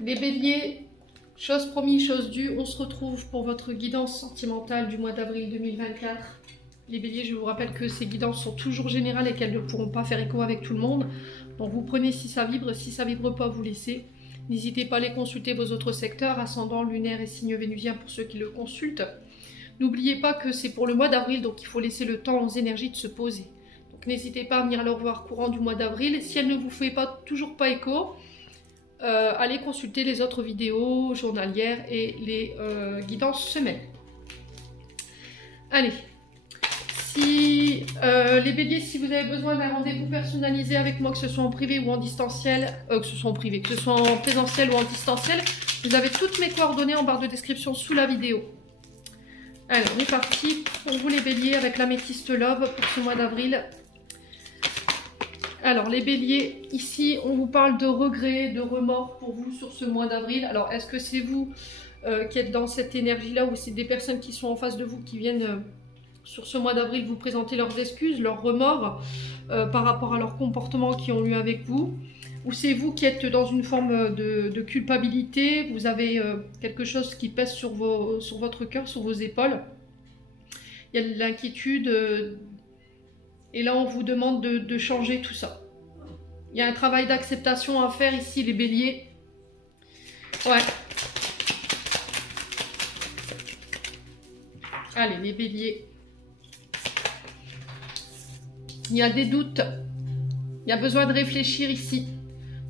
Les béliers, chose promise, chose due, on se retrouve pour votre guidance sentimentale du mois d'avril 2024. Les béliers, je vous rappelle que ces guidances sont toujours générales et qu'elles ne pourront pas faire écho avec tout le monde. Donc vous prenez si ça vibre pas, vous laissez. N'hésitez pas à aller consulter vos autres secteurs, ascendant, lunaire et signe vénusien pour ceux qui le consultent. N'oubliez pas que c'est pour le mois d'avril, donc il faut laisser le temps aux énergies de se poser. Donc n'hésitez pas à venir le revoir courant du mois d'avril. Si elle ne vous fait toujours pas écho, allez consulter les autres vidéos journalières et les guidances semaines. Allez, si les béliers, si vous avez besoin d'un rendez-vous personnalisé avec moi, que ce soit en privé ou en distanciel, que ce soit en présentiel ou en distanciel, vous avez toutes mes coordonnées en barre de description sous la vidéo. Allez, on est parti pour vous les béliers avec l'améthyste love pour ce mois d'avril. Alors les béliers, ici on vous parle de regrets, de remords pour vous sur ce mois d'avril. Alors est-ce que c'est vous qui êtes dans cette énergie-là ou c'est des personnes qui sont en face de vous qui viennent sur ce mois d'avril vous présenter leurs excuses, leurs remords par rapport à leur comportement qu'ils ont eu avec vous? Ou c'est vous qui êtes dans une forme de culpabilité, vous avez quelque chose qui pèse sur votre cœur, sur vos épaules. Il y a de l'inquiétude et là on vous demande de changer tout ça. Il y a un travail d'acceptation à faire ici les béliers. Ouais. Allez les béliers. Il y a des doutes. Il y a besoin de réfléchir ici.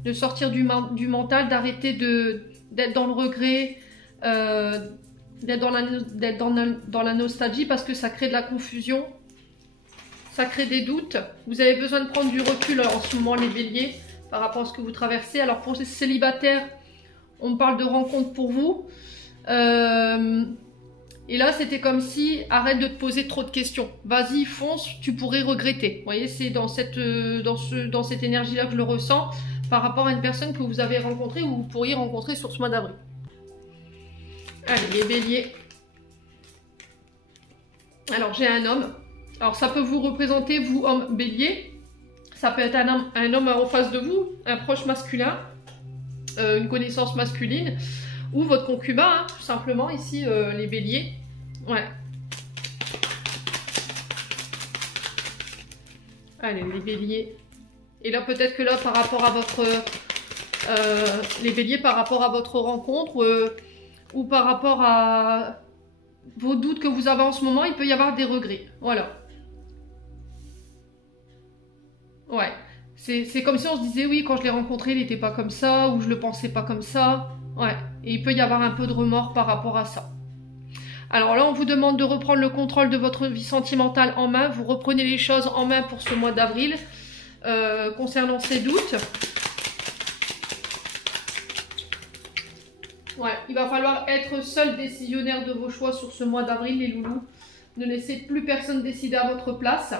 De sortir du mental, d'arrêter d'être dans le regret, d'être dans la nostalgie parce que ça crée de la confusion, ça crée des doutes. Vous avez besoin de prendre du recul en ce moment les béliers par rapport à ce que vous traversez. Alors pour les célibataires, on parle de rencontre pour vous. Et là c'était comme si, arrête de te poser trop de questions. Vas-y, fonce, tu pourrais regretter. Vous voyez, c'est dans cette énergie-là que je le ressens. Par rapport à une personne que vous avez rencontrée ou vous pourriez rencontrer sur ce mois d'avril. Allez, les béliers. Alors, j'ai un homme. Alors, ça peut vous représenter, vous, homme bélier. Ça peut être un homme en face de vous, un proche masculin, une connaissance masculine, ou votre concubin, hein, tout simplement, ici, les béliers. Ouais. Allez, les béliers. Et là, peut-être que là, par rapport à votre... les béliers, par rapport à votre rencontre ou par rapport à vos doutes que vous avez en ce moment, il peut y avoir des regrets. Voilà. Ouais. C'est comme si on se disait, oui, quand je l'ai rencontré, il n'était pas comme ça, ou je le pensais pas comme ça. Ouais. Et il peut y avoir un peu de remords par rapport à ça. Alors là, on vous demande de reprendre le contrôle de votre vie sentimentale en main. Vous reprenez les choses en main pour ce mois d'avril. Concernant ces doutes, ouais, il va falloir être seul décisionnaire de vos choix sur ce mois d'avril les loulous. Ne laissez plus personne décider à votre place.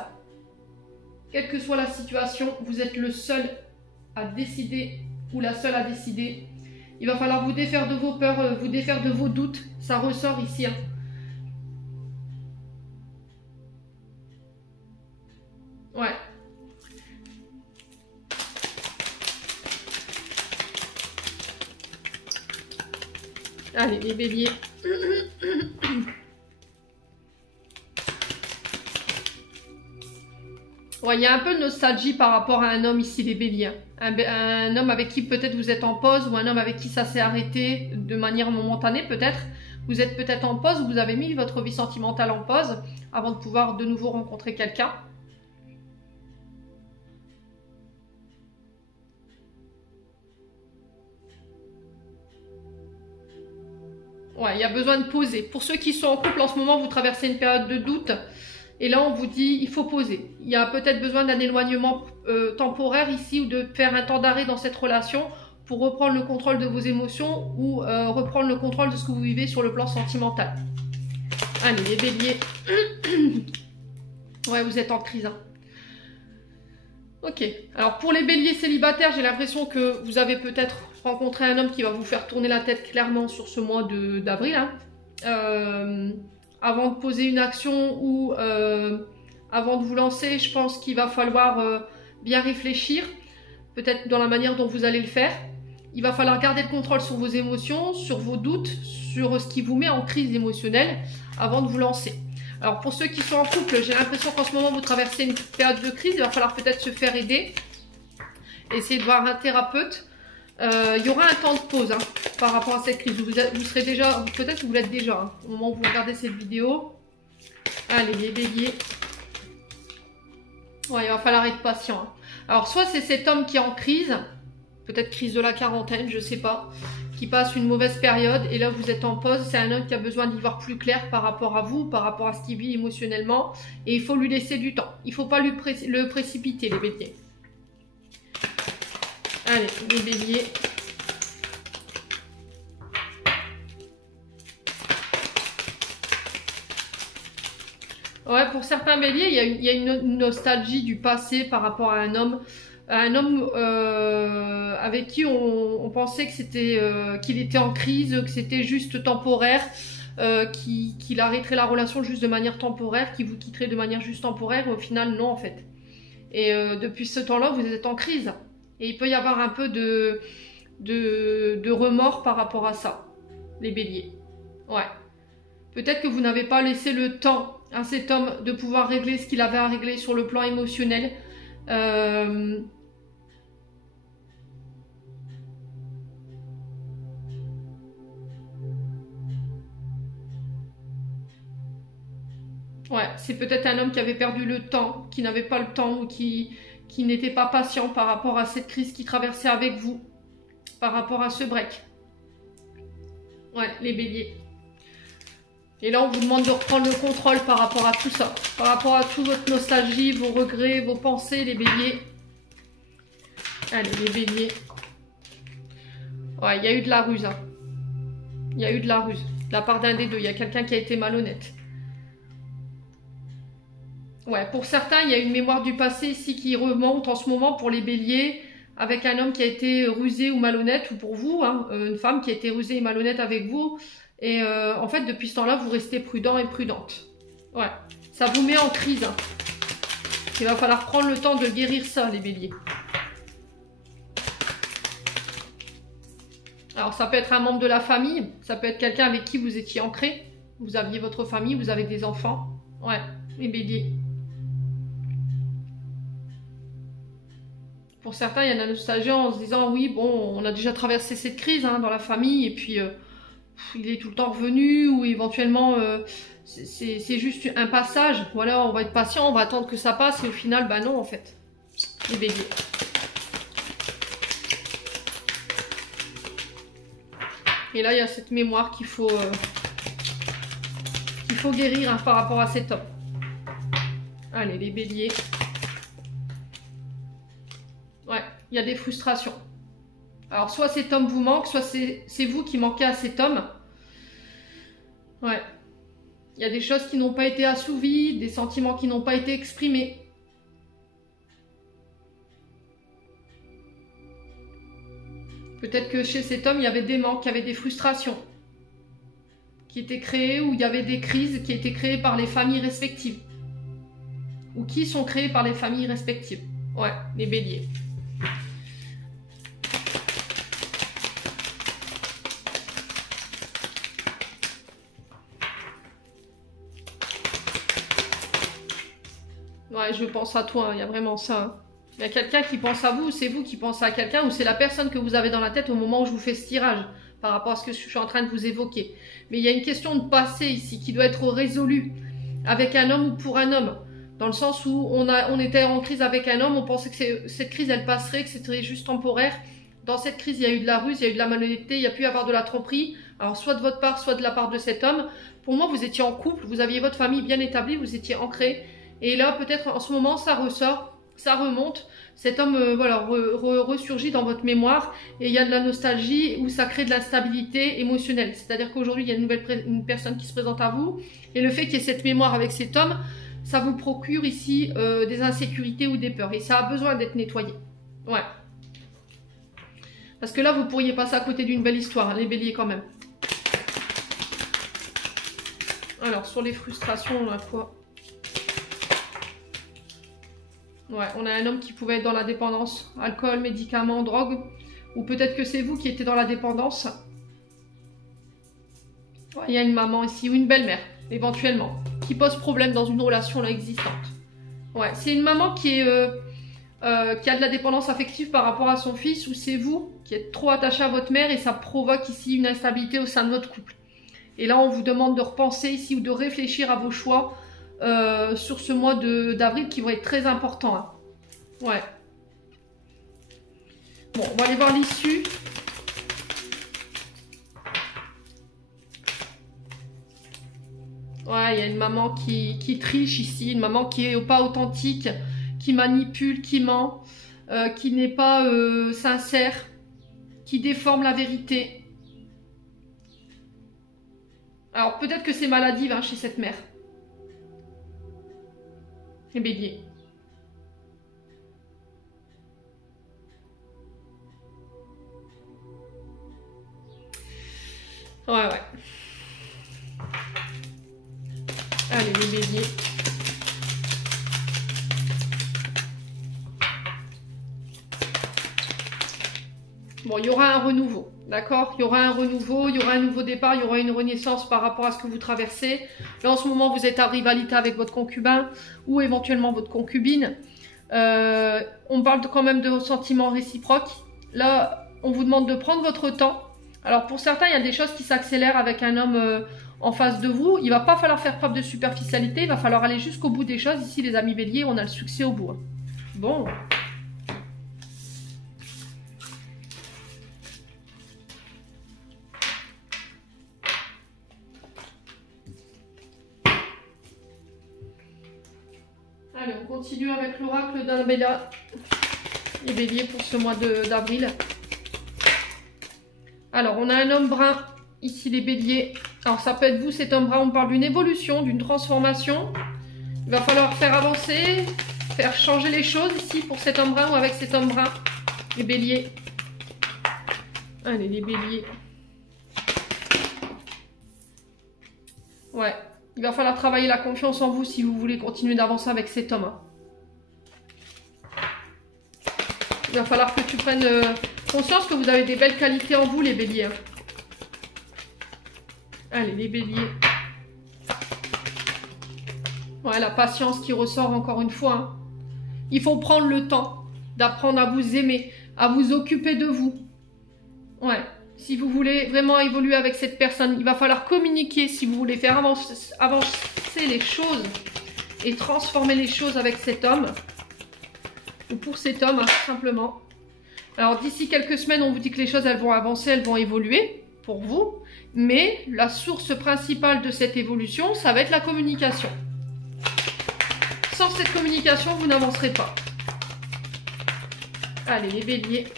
Quelle que soit la situation, vous êtes le seul à décider ou la seule à décider. Il va falloir vous défaire de vos peurs, vous défaire de vos doutes. Ça ressort ici, hein. Ouais. Allez, les béliers. Ouais, il y a un peu de nostalgie par rapport à un homme ici, les béliers. Un homme avec qui peut-être vous êtes en pause ou un homme avec qui ça s'est arrêté de manière momentanée peut-être. Vous êtes peut-être en pause ou vous avez mis votre vie sentimentale en pause avant de pouvoir de nouveau rencontrer quelqu'un. Ouais, il y a besoin de poser. Pour ceux qui sont en couple en ce moment, vous traversez une période de doute. Et là, on vous dit, il faut poser. Il y a peut-être besoin d'un éloignement temporaire ici ou de faire un temps d'arrêt dans cette relation pour reprendre le contrôle de vos émotions ou reprendre le contrôle de ce que vous vivez sur le plan sentimental. Allez, les béliers. Ouais, vous êtes en crise, hein. Ok. Alors, pour les béliers célibataires, j'ai l'impression que vous avez peut-être rencontrer un homme qui va vous faire tourner la tête clairement sur ce mois d'avril, hein. Avant de poser une action ou avant de vous lancer, je pense qu'il va falloir bien réfléchir, peut-être dans la manière dont vous allez le faire. il va falloir garder le contrôle sur vos émotions, sur vos doutes, sur ce qui vous met en crise émotionnelle avant de vous lancer. Alors pour ceux qui sont en couple, j'ai l'impression qu'en ce moment vous traversez une période de crise, il va falloir peut-être se faire aider, essayer de voir un thérapeute. Il y aura un temps de pause hein, par rapport à cette crise. Vous serez déjà, peut-être que vous l'êtes déjà hein, au moment où vous regardez cette vidéo. Allez les béliers. Ouais, il va falloir être patient. Hein. Alors soit c'est cet homme qui est en crise, peut-être crise de la quarantaine, je sais pas, qui passe une mauvaise période et là vous êtes en pause. C'est un homme qui a besoin d'y voir plus clair par rapport à vous, par rapport à ce qu'il vit émotionnellement et il faut lui laisser du temps. Il ne faut pas le précipiter les béliers. Allez, les béliers. Ouais, pour certains béliers, il y a une nostalgie du passé par rapport à un homme avec qui on pensait que c'était qu'il était en crise, que c'était juste temporaire, qu'il arrêterait la relation juste de manière temporaire, qu'il vous quitterait de manière juste temporaire. Au final, non en fait. Et depuis ce temps-là, vous êtes en crise. Et il peut y avoir un peu de remords par rapport à ça, les béliers. Ouais. Peut-être que vous n'avez pas laissé le temps à cet homme de pouvoir régler ce qu'il avait à régler sur le plan émotionnel. Ouais, c'est peut-être un homme qui avait perdu le temps, qui n'avait pas le temps ou qui n'était pas patient par rapport à cette crise qui traversait avec vous, par rapport à ce break. Ouais, les béliers. Et là, on vous demande de reprendre le contrôle par rapport à tout ça, par rapport à toute votre nostalgie, vos regrets, vos pensées, les béliers. Allez, les béliers. Ouais, il y a eu de la ruse. Hein. Il y a eu de la ruse. De la part d'un des deux, il y a quelqu'un qui a été malhonnête. Ouais, pour certains, il y a une mémoire du passé ici qui remonte en ce moment pour les béliers, avec un homme qui a été rusé ou malhonnête, ou pour vous, hein, une femme qui a été rusée et malhonnête avec vous. Et en fait, depuis ce temps-là, vous restez prudent et prudente. Ouais, ça vous met en crise. Hein. Il va falloir prendre le temps de guérir ça, les béliers. Alors, ça peut être un membre de la famille, ça peut être quelqu'un avec qui vous étiez ancré. Vous aviez votre famille, vous avez des enfants. Ouais, les béliers. Pour certains, il y a de la nostalgie en se disant, oui, bon, on a déjà traversé cette crise hein, dans la famille, et puis il est tout le temps revenu, ou éventuellement, c'est juste un passage. Voilà, on va être patient, on va attendre que ça passe, et au final, bah non, en fait. Les béliers. Et là, il y a cette mémoire qu'il faut guérir hein, par rapport à cet homme. Allez, les béliers. Ouais, il y a des frustrations. Alors, soit cet homme vous manque, soit c'est vous qui manquez à cet homme. Ouais. Il y a des choses qui n'ont pas été assouvies, des sentiments qui n'ont pas été exprimés. Peut-être que chez cet homme, il y avait des manques, il y avait des frustrations qui étaient créées, ou il y avait des crises qui étaient créées par les familles respectives. Ou qui sont créées par les familles respectives. Ouais, les béliers. Ouais, je pense à toi, il y a vraiment ça. Hein. Il y a quelqu'un qui pense à vous, c'est vous qui pensez à quelqu'un, ou c'est la personne que vous avez dans la tête au moment où je vous fais ce tirage, par rapport à ce que je suis en train de vous évoquer. Mais il y a une question de passé ici, qui doit être résolue, avec un homme ou pour un homme. Dans le sens où on était en crise avec un homme, on pensait que cette crise, elle passerait, que c'était juste temporaire. Dans cette crise, il y a eu de la ruse, il y a eu de la malhonnêteté, il y a pu y avoir de la tromperie. Alors, soit de votre part, soit de la part de cet homme. Pour moi, vous étiez en couple, vous aviez votre famille bien établie, vous étiez ancrés. Et là, peut-être en ce moment, ça ressort, ça remonte. Cet homme voilà, ressurgit dans votre mémoire et il y a de la nostalgie où ça crée de l'instabilité émotionnelle. C'est-à-dire qu'aujourd'hui, il y a une personne qui se présente à vous et le fait qu'il y ait cette mémoire avec cet homme, ça vous procure ici des insécurités ou des peurs et ça a besoin d'être nettoyé. Ouais. Parce que là, vous pourriez passer à côté d'une belle histoire, hein, les béliers quand même. Alors, sur les frustrations, on a quoi ? Ouais, on a un homme qui pouvait être dans la dépendance, alcool, médicaments, drogue. Ou peut-être que c'est vous qui étiez dans la dépendance. Ouais, il y a une maman ici, ou une belle-mère, éventuellement, qui pose problème dans une relation là existante. Ouais, c'est une maman qui a de la dépendance affective par rapport à son fils, ou c'est vous qui êtes trop attaché à votre mère et ça provoque ici une instabilité au sein de votre couple. Et là, on vous demande de repenser ici ou de réfléchir à vos choix sur ce mois d'avril qui vont être très importants. Hein. Ouais. Bon, on va aller voir l'issue. Ouais, il y a une maman qui triche ici, une maman qui est pas authentique, qui manipule, qui ment, qui n'est pas sincère, qui déforme la vérité. Alors peut-être que c'est maladive hein, chez cette mère. Les béliers. Ouais. Allez, les béliers. Bon, il y aura un renouveau, d'accord? Il y aura un renouveau, il y aura un nouveau départ, il y aura une renaissance par rapport à ce que vous traversez. Là, en ce moment, vous êtes à rivalité avec votre concubin ou éventuellement votre concubine. On parle quand même de sentiments réciproques. Là, on vous demande de prendre votre temps. Alors, pour certains, il y a des choses qui s'accélèrent avec un homme en face de vous. Il ne va pas falloir faire preuve de superficialité, il va falloir aller jusqu'au bout des choses. Ici, les amis béliers, on a le succès au bout. Hein. Bon. Allez, on continue avec l'oracle d'Annabella, les béliers pour ce mois d'avril. Alors, on a un homme brun, ici les béliers. Alors, ça peut être vous, cet homme brun, on parle d'une évolution, d'une transformation. Il va falloir faire avancer, faire changer les choses ici pour cet homme brun ou avec cet homme brun, les béliers. Allez, les béliers. Ouais. Il va falloir travailler la confiance en vous si vous voulez continuer d'avancer avec cet homme. Il va falloir que tu prennes conscience que vous avez des belles qualités en vous, les béliers. Allez, les béliers. Ouais, la patience qui ressort encore une fois. Hein. Il faut prendre le temps d'apprendre à vous aimer, à vous occuper de vous. Ouais. Si vous voulez vraiment évoluer avec cette personne, il va falloir communiquer si vous voulez faire avancer les choses et transformer les choses avec cet homme. Ou pour cet homme, hein, tout simplement. Alors d'ici quelques semaines, on vous dit que les choses elles vont avancer, elles vont évoluer pour vous. Mais la source principale de cette évolution, ça va être la communication. Sans cette communication, vous n'avancerez pas. Allez, les béliers.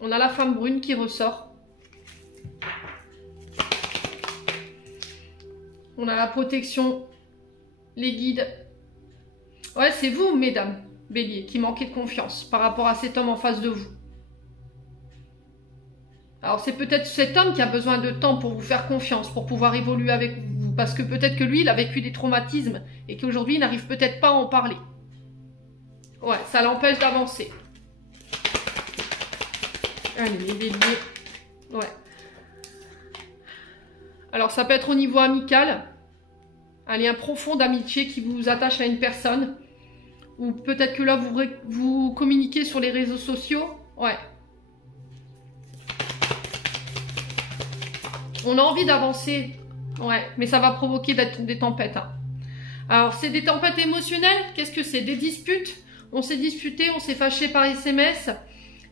On a la femme brune qui ressort. On a la protection, les guides. Ouais, c'est vous, mesdames, bélier, qui manquez de confiance par rapport à cet homme en face de vous. Alors, c'est peut-être cet homme qui a besoin de temps pour vous faire confiance, pour pouvoir évoluer avec vous. Parce que peut-être que lui, il a vécu des traumatismes et qu'aujourd'hui, il n'arrive peut-être pas à en parler. Ouais, ça l'empêche d'avancer. Allez, les béliers. Ouais. Alors, ça peut être au niveau amical. Un lien profond d'amitié qui vous attache à une personne. Ou peut-être que là, vous communiquez sur les réseaux sociaux. Ouais. On a envie d'avancer. Ouais, mais ça va provoquer des tempêtes. Hein. Alors, c'est des tempêtes émotionnelles. Qu'est-ce que c'est? Des disputes. On s'est disputé, on s'est fâché par SMS.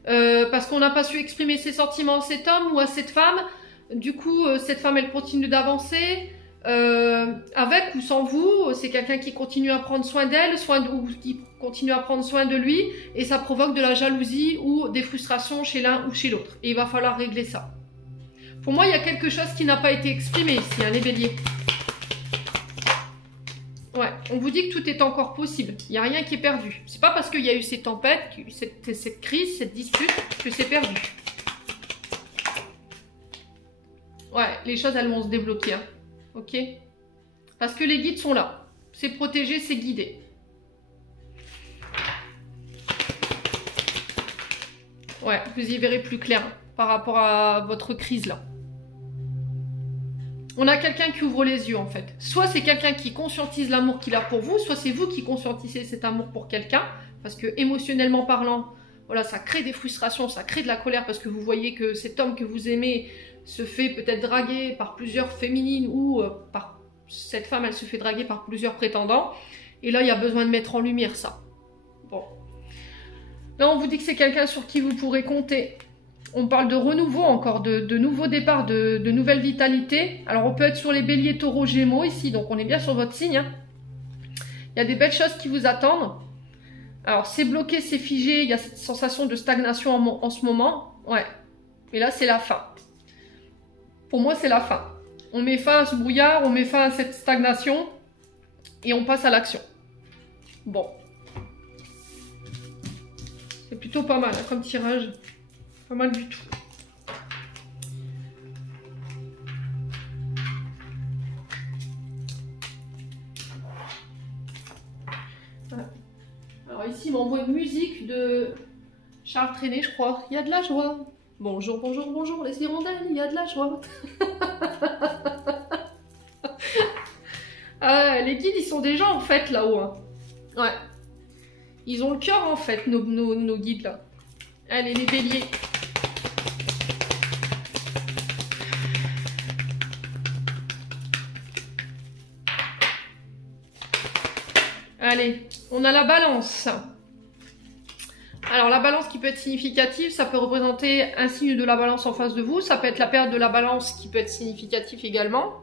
Parce qu'on n'a pas su exprimer ses sentiments à cet homme ou à cette femme. Du coup, cette femme, elle continue d'avancer. Avec ou sans vous, c'est quelqu'un qui continue à prendre soin d'elle, ou qui continue à prendre soin de lui. Et ça provoque de la jalousie ou des frustrations chez l'un ou chez l'autre. Et il va falloir régler ça. Pour moi, il y a quelque chose qui n'a pas été exprimé ici, hein, les béliers. Ouais, on vous dit que tout est encore possible. Il n'y a rien qui est perdu. C'est pas parce qu'il y a eu ces tempêtes, cette crise, cette dispute, que c'est perdu. Ouais, les choses, elles vont se débloquer. Hein. Ok? Parce que les guides sont là. C'est protégé, c'est guidé. Ouais, vous y verrez plus clair par rapport à votre crise là. On a quelqu'un qui ouvre les yeux en fait. Soit c'est quelqu'un qui conscientise l'amour qu'il a pour vous, soit c'est vous qui conscientisez cet amour pour quelqu'un. Parce que émotionnellement parlant, voilà, ça crée des frustrations, ça crée de la colère parce que vous voyez que cet homme que vous aimez se fait peut-être draguer par plusieurs féminines ou par cette femme, elle se fait draguer par plusieurs prétendants. Et là, il y a besoin de mettre en lumière ça. Bon. Là, on vous dit que c'est quelqu'un sur qui vous pourrez compter. On parle de renouveau encore, de nouveaux départs, de nouvelles vitalités. Alors, on peut être sur les béliers, taureaux, gémeaux ici. Donc, on est bien sur votre signe. Hein. Il y a des belles choses qui vous attendent. Alors, c'est bloqué, c'est figé. Il y a cette sensation de stagnation en ce moment. Ouais. Et là, c'est la fin. Pour moi, c'est la fin. On met fin à ce brouillard, on met fin à cette stagnation. Et on passe à l'action. Bon. C'est plutôt pas mal hein, comme tirage. Pas mal du tout. Voilà. Alors ici, il m'envoie une musique de Charles Trenet, je crois. Il y a de la joie. Bonjour, bonjour, bonjour, les hirondelles, il y a de la joie. Ah, les guides, ils sont déjà en fait là-haut. Hein. Ouais. Ils ont le cœur en fait, nos guides là. Allez, les béliers. Allez, on a la balance. Alors la balance qui peut être significative, ça peut représenter un signe de la balance en face de vous. Ça peut être la période de la balance qui peut être significatif également.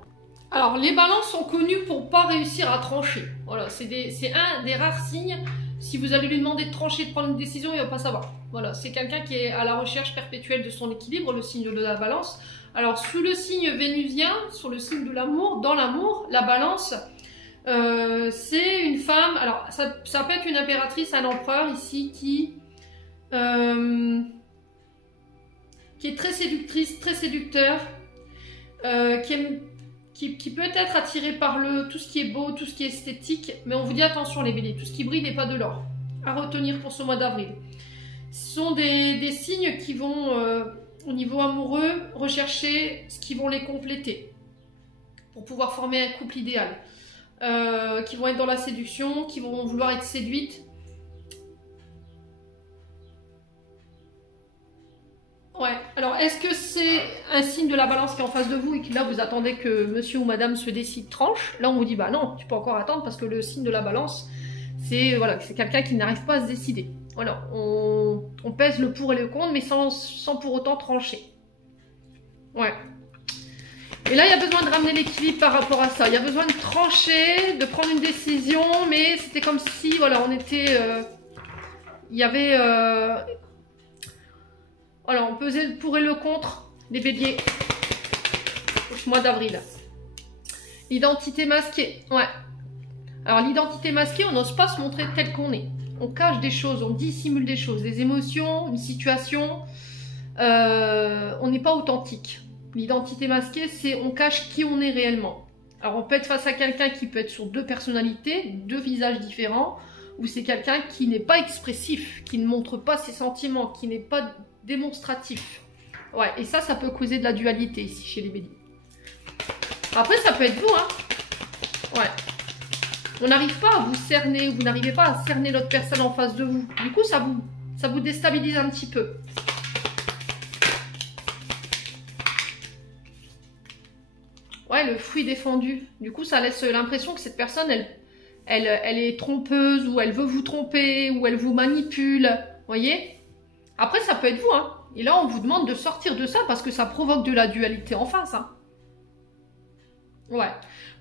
Alors les balances sont connues pour pas réussir à trancher. Voilà, c'est un des rares signes. Si vous allez lui demander de trancher, de prendre une décision, il va pas savoir. Voilà, c'est quelqu'un qui est à la recherche perpétuelle de son équilibre, le signe de la balance. Alors sous le signe vénusien, sur le signe de l'amour, dans l'amour, la balance... c'est une femme, alors ça peut être une impératrice, un empereur ici qui est très séductrice, très séducteur, qui peut être attiré par tout ce qui est beau, tout ce qui est esthétique, mais on vous dit attention les béliers, tout ce qui brille n'est pas de l'or, à retenir pour ce mois d'avril. Ce sont des signes qui vont, au niveau amoureux, rechercher ce qui vont les compléter, pour pouvoir former un couple idéal. Qui vont être dans la séduction, qui vont vouloir être séduites. Ouais, alors est-ce que c'est un signe de la balance qui est en face de vous et que là vous attendez que monsieur ou madame se décide, tranche? Là on vous dit bah non, tu peux encore attendre parce que le signe de la balance c'est voilà, c'est quelqu'un qui n'arrive pas à se décider. Voilà, on pèse le pour et le contre mais sans pour autant trancher. Ouais. Et là, il y a besoin de ramener l'équilibre par rapport à ça. Il y a besoin de trancher, de prendre une décision, mais c'était comme si, voilà, on était... il y avait... voilà, on pesait le pour et le contre des béliers au mois d'avril. L'identité masquée, ouais. Alors, l'identité masquée, on n'ose pas se montrer tel qu'on est. On cache des choses, on dissimule des choses, des émotions, une situation. On n'est pas authentique. L'identité masquée, c'est on cache qui on est réellement. Alors on peut être face à quelqu'un qui peut être sur deux personnalités, deux visages différents, ou c'est quelqu'un qui n'est pas expressif, qui ne montre pas ses sentiments, qui n'est pas démonstratif. Ouais, et ça peut causer de la dualité ici chez les béliers. Après, ça peut être vous, hein. Ouais. On n'arrive pas à vous cerner, vous n'arrivez pas à cerner l'autre personne en face de vous. Du coup, ça vous déstabilise un petit peu. Ouais, le fruit défendu. Du coup, ça laisse l'impression que cette personne, elle est trompeuse, ou elle veut vous tromper, ou elle vous manipule. Voyez? Après, ça peut être vous, hein. Et là, on vous demande de sortir de ça parce que ça provoque de la dualité en face, hein. Ouais.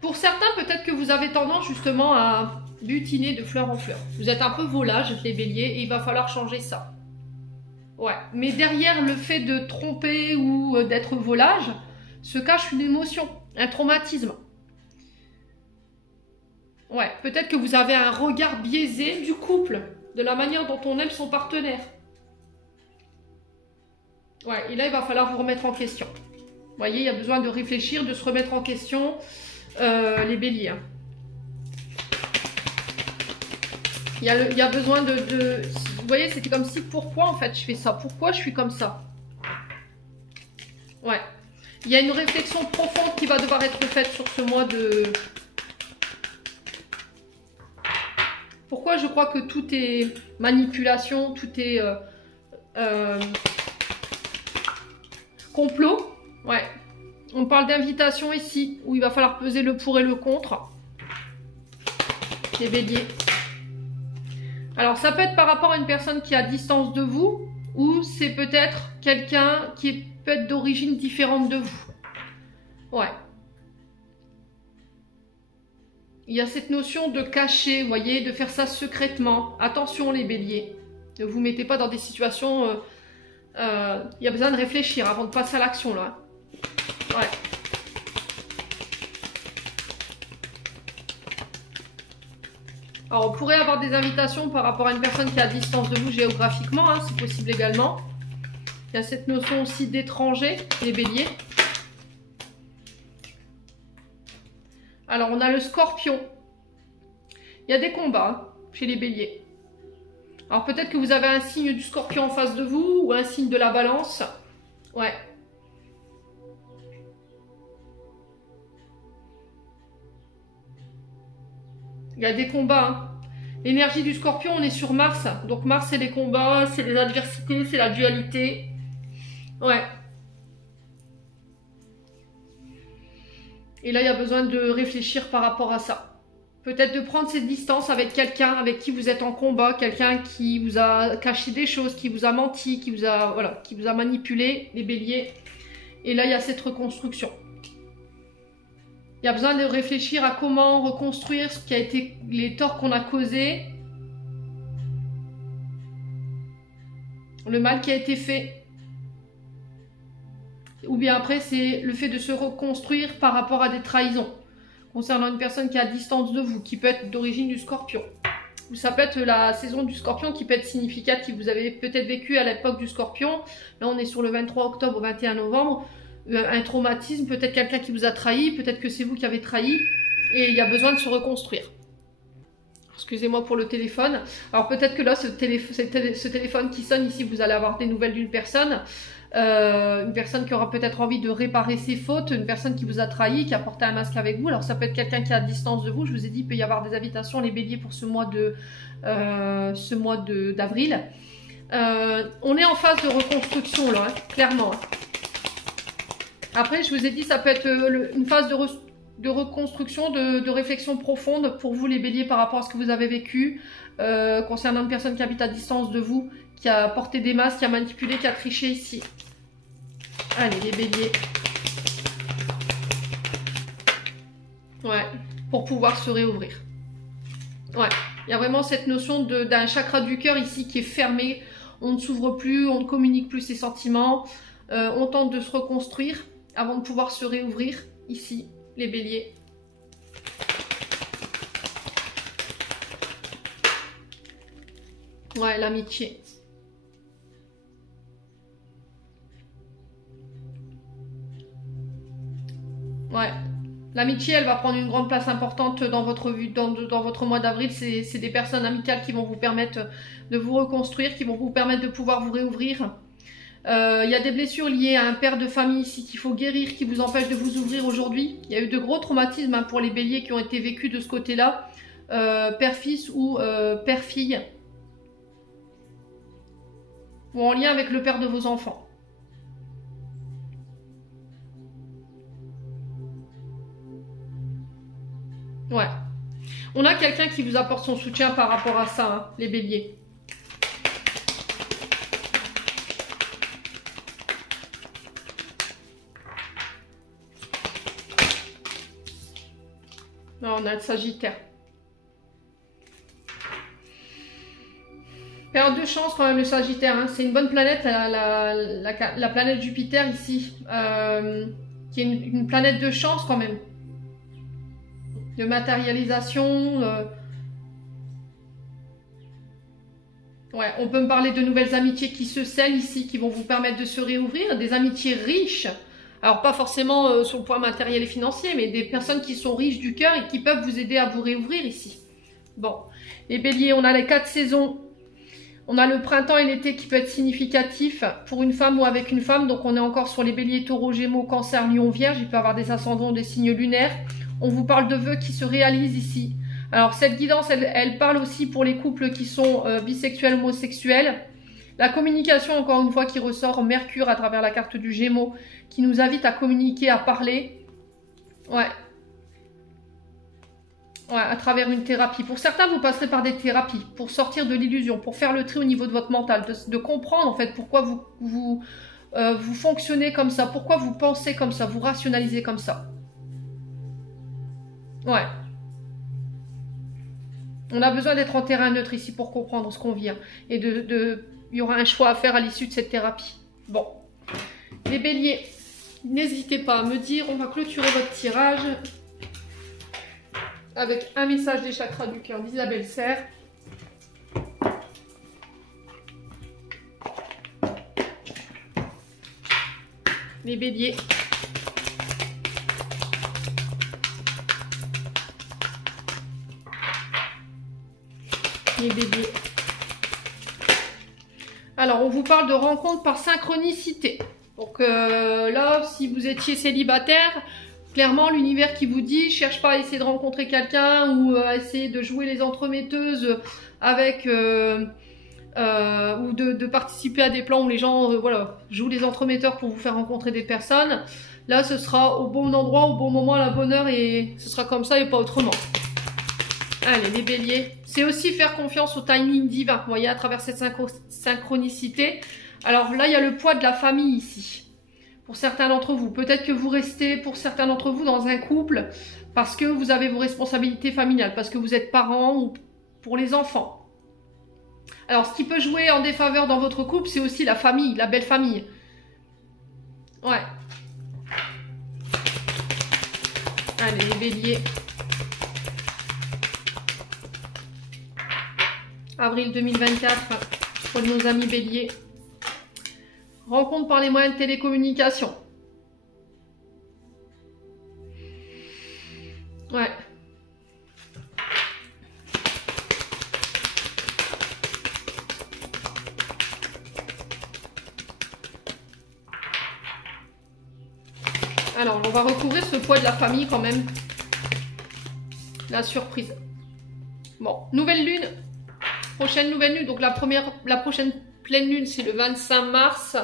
Pour certains, peut-être que vous avez tendance justement à butiner de fleur en fleur. Vous êtes un peu volage, les béliers, et il va falloir changer ça. Ouais. Mais derrière le fait de tromper ou d'être volage, se cache une émotion. Un traumatisme. Ouais, peut-être que vous avez un regard biaisé du couple, de la manière dont on aime son partenaire. Ouais, et là, il va falloir vous remettre en question. Vous voyez, il y a besoin de réfléchir, de se remettre en question, les béliers. Hein. Il y a besoin voyez, c'était comme si, pourquoi en fait je fais ça? Pourquoi je suis comme ça? Ouais. Il y a une réflexion profonde qui va devoir être faite sur ce mois de... Pourquoi je crois que tout est manipulation, tout est complot? Ouais. On parle d'invitation ici, où il va falloir peser le pour et le contre. Les béliers. Alors, ça peut être par rapport à une personne qui est à distance de vous, ou c'est peut-être quelqu'un qui peut être d'origine différente de vous. Ouais. Il y a cette notion de cacher, vous voyez, de faire ça secrètement. Attention les béliers. Ne vous mettez pas dans des situations... il y a besoin de réfléchir avant de passer à l'action, là. Ouais. Alors, on pourrait avoir des invitations par rapport à une personne qui est à distance de vous géographiquement, hein, c'est possible également. Il y a cette notion aussi d'étranger, les béliers. Alors, on a le scorpion. Il y a des combats hein, chez les béliers. Alors, peut-être que vous avez un signe du scorpion en face de vous ou un signe de la balance. Ouais. Il y a des combats. Hein. L'énergie du scorpion, on est sur Mars. Donc, Mars, c'est les combats, c'est les adversités, c'est la dualité. Ouais. Et là, il y a besoin de réfléchir par rapport à ça. Peut-être de prendre cette distance avec quelqu'un avec qui vous êtes en combat, quelqu'un qui vous a caché des choses, qui vous a menti, qui vous a, voilà, qui vous a manipulé, les béliers. Et là, il y a cette reconstruction. Il y a besoin de réfléchir à comment reconstruire ce qui a été les torts qu'on a causés, le mal qui a été fait. Ou bien après, c'est le fait de se reconstruire par rapport à des trahisons. Concernant une personne qui est à distance de vous, qui peut être d'origine du scorpion. Ou ça peut être la saison du scorpion qui peut être significative. Vous avez peut-être vécu à l'époque du scorpion. Là, on est sur le 23 octobre au 21 novembre. Un traumatisme, peut-être quelqu'un qui vous a trahi, peut-être que c'est vous qui avez trahi. Et il y a besoin de se reconstruire. Excusez-moi pour le téléphone. Alors peut-être que là, ce téléphone qui sonne ici, vous allez avoir des nouvelles d'une personne. Une personne qui aura peut-être envie de réparer ses fautes, une personne qui vous a trahi, qui a porté un masque avec vous. Alors ça peut être quelqu'un qui est à distance de vous. Je vous ai dit, il peut y avoir des invitations, les béliers, pour ce mois d'avril. On est en phase de reconstruction là, hein, clairement. Hein. Après, je vous ai dit, ça peut être une phase de reconstruction, de réflexion profonde pour vous les béliers par rapport à ce que vous avez vécu concernant une personne qui habite à distance de vous, qui a porté des masques, qui a manipulé, qui a triché ici. Allez, les béliers. Ouais, pour pouvoir se réouvrir. Ouais, il y a vraiment cette notion d'un chakra du cœur ici qui est fermé. On ne s'ouvre plus, on ne communique plus ses sentiments. On tente de se reconstruire avant de pouvoir se réouvrir ici, les béliers. Ouais, l'amitié. Ouais, l'amitié, elle va prendre une grande place importante dans votre vie, dans votre mois d'avril. C'est des personnes amicales qui vont vous permettre de vous reconstruire, qui vont vous permettre de pouvoir vous réouvrir. Il y a des blessures liées à un père de famille ici qu'il faut guérir, qui vous empêche de vous ouvrir aujourd'hui. Il y a eu de gros traumatismes hein, pour les béliers qui ont été vécus de ce côté-là, père-fils ou père-fille, ou en lien avec le père de vos enfants. Ouais. On a quelqu'un qui vous apporte son soutien par rapport à ça, hein, les béliers. Là, on a le Sagittaire. Période de chance quand même le Sagittaire. Hein. C'est une bonne planète, la planète Jupiter ici. Qui est une planète de chance quand même. De matérialisation. Ouais, on peut me parler de nouvelles amitiés qui se scellent ici, qui vont vous permettre de se réouvrir. Des amitiés riches. Alors pas forcément sur le point matériel et financier, mais des personnes qui sont riches du cœur et qui peuvent vous aider à vous réouvrir ici. Bon, les béliers, on a les 4 saisons. On a le printemps et l'été qui peut être significatif pour une femme ou avec une femme. Donc on est encore sur les béliers, taureaux, gémeaux, cancer, lion, vierge. Il peut y avoir des ascendants, des signes lunaires. On vous parle de vœux qui se réalisent ici. Alors cette guidance, elle parle aussi pour les couples qui sont bisexuels, homosexuels. La communication, encore une fois, qui ressort Mercure à travers la carte du Gémeaux, qui nous invite à communiquer, à parler. Ouais. Ouais, à travers une thérapie. Pour certains, vous passerez par des thérapies pour sortir de l'illusion, pour faire le tri au niveau de votre mental, de comprendre en fait pourquoi vous fonctionnez comme ça, pourquoi vous pensez comme ça, vous rationalisez comme ça. Ouais. On a besoin d'être en terrain neutre ici pour comprendre ce qu'on vient. Et il y aura un choix à faire à l'issue de cette thérapie. Bon. Les béliers, n'hésitez pas à me dire, on va clôturer votre tirage avec un message des chakras du cœur d'Isabelle Serre. Les béliers. Les béliers. Alors, on vous parle de rencontre par synchronicité. Donc là, si vous étiez célibataire, clairement, l'univers qui vous dit, cherche pas à essayer de rencontrer quelqu'un ou à essayer de jouer les entremetteuses avec ou de participer à des plans où les gens voilà, jouent les entremetteurs pour vous faire rencontrer des personnes. Là, ce sera au bon endroit, au bon moment, à la bonne heure et ce sera comme ça et pas autrement. Allez, les béliers. C'est aussi faire confiance au timing divin, vous voyez, à travers cette synchronicité. Alors là, il y a le poids de la famille ici. Pour certains d'entre vous, peut-être que vous restez pour certains d'entre vous dans un couple parce que vous avez vos responsabilités familiales, parce que vous êtes parents ou pour les enfants. Alors, ce qui peut jouer en défaveur dans votre couple, c'est aussi la famille, la belle famille. Ouais. Allez, les béliers. Avril 2024, pour nos amis béliers. Rencontre par les moyens de télécommunication. Ouais. Alors, on va recouvrir ce poids de la famille quand même. La surprise. Bon, nouvelle lune. Prochaine nouvelle lune. Donc la prochaine pleine lune, c'est le 25 mars.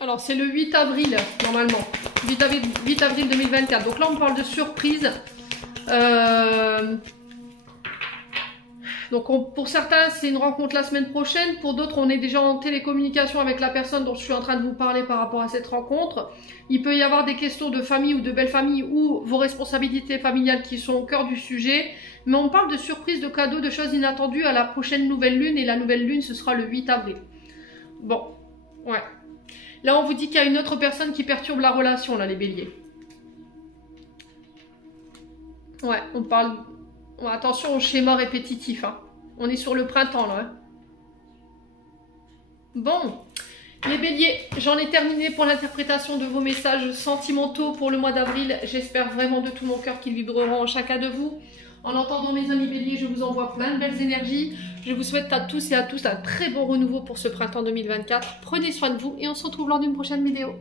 Alors, c'est le 8 avril, normalement. 8 avril 2024. Donc là, on parle de surprise. Donc, pour certains, c'est une rencontre la semaine prochaine. Pour d'autres, on est déjà en télécommunication avec la personne dont je suis en train de vous parler par rapport à cette rencontre. Il peut y avoir des questions de famille ou de belle famille ou vos responsabilités familiales qui sont au cœur du sujet. Mais on parle de surprises, de cadeaux, de choses inattendues à la prochaine nouvelle lune. Et la nouvelle lune, ce sera le 8 avril. Bon, ouais. Là, on vous dit qu'il y a une autre personne qui perturbe la relation, là, les béliers. Ouais, on parle... Ouais, attention au schéma répétitif, hein. On est sur le printemps, là. Hein. Bon, les béliers, j'en ai terminé pour l'interprétation de vos messages sentimentaux pour le mois d'avril. J'espère vraiment de tout mon cœur qu'ils vibreront en chacun de vous. En entendant mes amis béliers, je vous envoie plein de belles énergies. Je vous souhaite à tous et à tous un très bon renouveau pour ce printemps 2024. Prenez soin de vous et on se retrouve lors d'une prochaine vidéo.